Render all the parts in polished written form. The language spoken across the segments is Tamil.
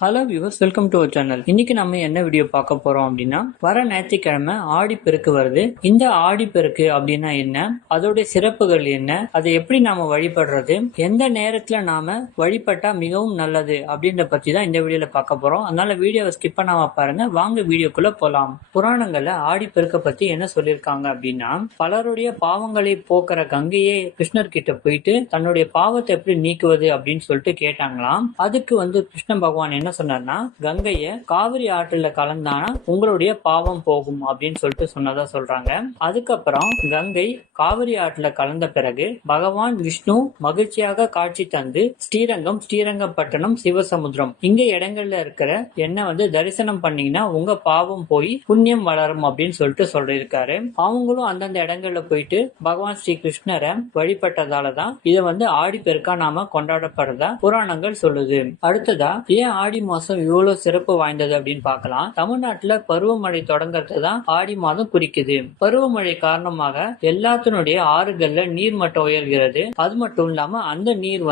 Hello viewers, welcome to our channel. இன்னைக்கு நம்ம என்ன வீடியோ பார்க்க போறோம் அப்படின்னா, வர ஞாயிற்றுக்கிழமை ஆடிப்பெருக்கு வருது. இந்த ஆடிப்பெருக்கு அப்படின்னா என்ன, அதோடைய சிறப்புகள் என்ன, அதை எப்படி நாம வழிபடுறது, எந்த நேரத்துல நாம வழிபட்டா மிகவும் நல்லது அப்படின்ற பத்தி தான் இந்த வீடியோல பார்க்க போறோம். அதனால வீடியோவை ஸ்கிப் பண்ணாம பாருங்க. வாங்க வீடியோக்குள்ள போலாம். புராணங்கள்ல ஆடிப்பெருக்க பத்தி என்ன சொல்லியிருக்காங்க அப்படின்னா, பலருடைய பாவங்களை போக்குற கங்கையே கிருஷ்ணர் கிட்ட போயிட்டு தன்னுடைய பாவத்தை எப்படி நீக்குவது அப்படின்னு சொல்லிட்டு கேட்டாங்களாம். அதுக்கு கிருஷ்ண பகவான் என்ன சொன்னார்னா, கங்கைய காவிரி ஆற்றுல கலந்தானா உங்களுடைய பாவம் போகும் அப்படின்னு சொல்லிட்டு சொன்னதா சொல்றாங்க. அதுக்கப்புறம் கங்கை காவிரி ஆற்றுல கலந்த பிறகு பகவான் விஷ்ணு மகிழ்ச்சியாக காட்சி தந்து ஸ்ரீரங்கப்பட்டணம், சிவசமுத்திரம் இங்க இடங்கள்ல இருக்கிற என்ன தரிசனம் பண்ணீங்கன்னா உங்க பாவம் போய் புண்ணியம் வளரும் அப்படின்னு சொல்லிட்டு சொல்லியிருக்காரு. அவங்களும் அந்தந்த இடங்கள்ல போயிட்டு பகவான் ஸ்ரீ கிருஷ்ணரை வழிபட்டதாலதான் இதை ஆடிப்பெருக்கா நாம கொண்டாடப்படுறதா புராணங்கள் சொல்லுது. அடுத்ததா ஏன் ஆடி மாசம் இவ்வளவு சிறப்பு வாய்ந்தது அப்படின்னு பார்க்கலாம். தமிழ்நாட்டுல பருவமழை தொடங்கறது தான் ஆடி மாதம் குறிக்குது. பருவமழை காரணமாக எல்லாத்தினுடைய ஆறுகள்ல நீர் மட்டம் உயர்கிறது. அது மட்டும் இல்லாம அந்த நீர்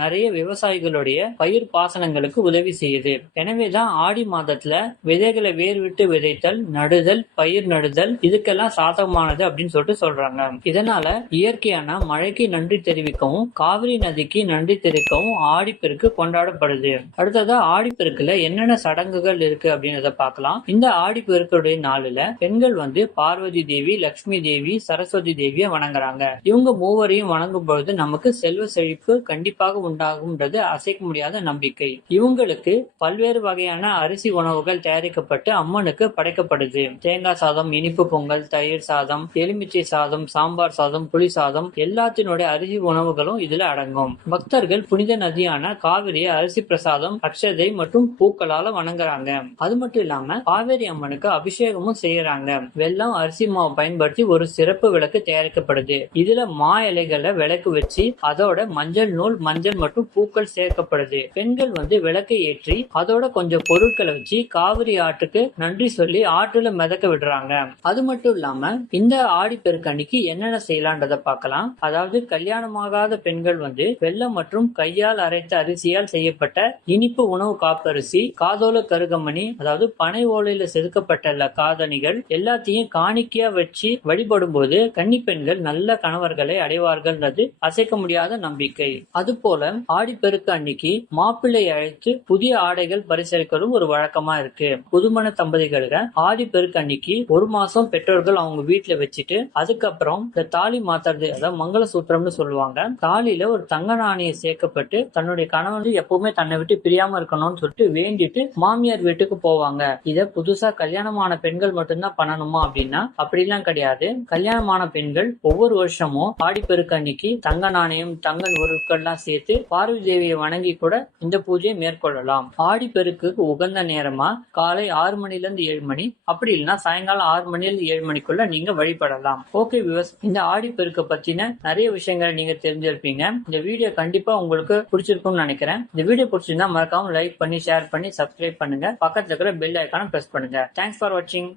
நிறைய விவசாயிகளுடைய பயிர் பாசனங்களுக்கு உதவி செய்யுது. எனவேதான் ஆடி மாதத்துல விதைகளை வேர் விட்டு விதைத்தல், நடுதல், பயிர் நடுதல் இதுக்கெல்லாம் சாதகமானது அப்படின்னு சொல்லிட்டு சொல்றாங்க. இதனால இயற்கையான மழைக்கு நன்றி தெரிவிக்கவும் காவிரி நதிக்கு நன்றி தெரிவிக்கவும் ஆடிப்பெருக்கு கொண்டாடப்படுது. அடுத்ததா ஆடிப்பெருக்குல என்னென்ன சடங்குகள் இருக்கு அப்படின்றத பார்க்கலாம். இந்த ஆடிப்பெருக்குடைய நாளுல பெண்கள் பார்வதி தேவி, லட்சுமி தேவி, சரஸ்வதி தேவியை வணங்குறாங்க. இவங்க மூவரையும் வணங்கும் பொழுது நமக்கு செல்வ செழிப்பு கண்டிப்பாக உண்டாகும்ன்றது அசைக்க முடியாத நம்பிக்கை. இவங்களுக்கு பல்வேறு வகையான அரிசி உணவுகள் தயாரிக்கப்பட்டு அம்மனுக்கு படைக்கப்படுது. தேங்காய் சாதம், இனிப்பு பொங்கல், தயிர் சாதம், எலுமிச்சை சாதம், சாம்பார் சாதம், புளி சாதம் எல்லாத்தினுடைய அரிசி உணவுகளும் இதுல அடங்கும். பக்தர்கள் புனித நதியான காவிரியை அரிசி பிரசாதம், அக்ஷதை மற்றும் பூக்களால வணங்குறாங்க. அது மட்டும் இல்லாம காவேரி அம்மனுக்கு அபிஷேகமும் செய்யறாங்க. வெல்லம், அரிசி மாவு பயன்படுத்தி ஒரு சிறப்பு விளக்கு தயாரிக்கப்படுது. இதுல மா இலைகளை விளக்கு வச்சு அதோட மஞ்சள் நூல், மஞ்சள் மற்றும் பூக்கள் சேர்க்கப்படுது. பெண்கள் விளக்கை ஏற்றி அதோட கொஞ்சம் பொருட்களை வச்சு காவிரி ஆற்றுக்கு நன்றி சொல்லி ஆற்றுல மிதக்க விடுறாங்க. அது மட்டும் இல்லாம இந்த ஆடிப்பெருக்கு அன்னைக்கு என்னென்ன செய்யலான்றத பார்க்கலாம். அதாவது கல்யாணமாகாத பெண்கள் வெல்லம் மற்றும் கையால் அரைத்த அரிசியால் செய்யப்பட்ட இனிப்பு உணவு காப்பரிசி, காதோல கருகமணி, அதாவது பனை ஓலையில செதுக்கப்பட்ட காதணிகள் எல்லாத்தையும் காணிக்கையா வச்சு வழிபடும் போது கன்னி பெண்கள் நல்ல கணவர்களை அடைவார்கள் அசைக்க முடியாத நம்பிக்கை. அது போல ஆடிப்பெருக்கு அன்னைக்கு மாப்பிள்ளை அழைத்து புதிய ஆடைகள் பரிசளிக்கிறதும் ஒரு வழக்கமா இருக்கு. புதுமண தம்பதிகளுக்கு ஆடிப்பெருக்கு அன்னைக்கு ஒரு மாசம் பெற்றோர்கள் அவங்க வீட்டுல வச்சுட்டு அதுக்கப்புறம் இந்த தாலி மாத்துறது, அதாவது மங்கள சூத்திரம்னு சொல்லுவாங்க. தாலியில ஒரு தங்க நாணயம் சேர்க்கப்பட்டு தன்னுடைய கணவன் எப்பவுமே தன்னை விட்டு பிரியாம இருக்கணும்னு சொல்லிட்டு வேண்டிட்டு மாமியார் வீட்டுக்கு போவாங்க. இத புதுசா கல்யாணமான பெண்கள் மட்டும்தான் பண்ணணுமா அப்படின்னா அப்படிலாம் கிடையாது. கல்யாணமான பெண்கள் ஒவ்வொரு வருஷமும் ஆடிப்பெருக்கு அன்னைக்கு தங்க நாணயம், தங்க பொருட்கள்லாம் சேர்த்து பார்வதி தேவியை வணங்கி கூட இந்த பூஜையை மேற்கொள்ளலாம். ஆடிப்பெருக்கு உகந்த நேரமா காலை 6 மணில இருந்து 7 மணி, அப்படி இல்லைன்னா சாயங்காலம் 6 மணில இருந்து 7 மணிக்குள்ள நீங்க வழிபடலாம். ஓகே வியூவர்ஸ், இந்த ஆடிப்பெருக்கு பத்தின நிறைய விஷயங்களை நீங்க தெரிஞ்சிருப்பீங்க. இந்த வீடியோ கண்டிப்பா உங்களுக்கு பிடிச்சிருக்கும்னு நினைக்கிறேன். இந்த வீடியோ பிடிச்சிருந்தா மறக்காம லைக் பண்ணி, ஷேர் பண்ணி, சப்ஸ்கிரைப் பண்ணுங்க. பக்கத்துல இருக்கிற பெல் ஐகானை பிரஸ் பண்ணுங்க. தேங்க்ஸ் ஃபார் வாட்சிங்.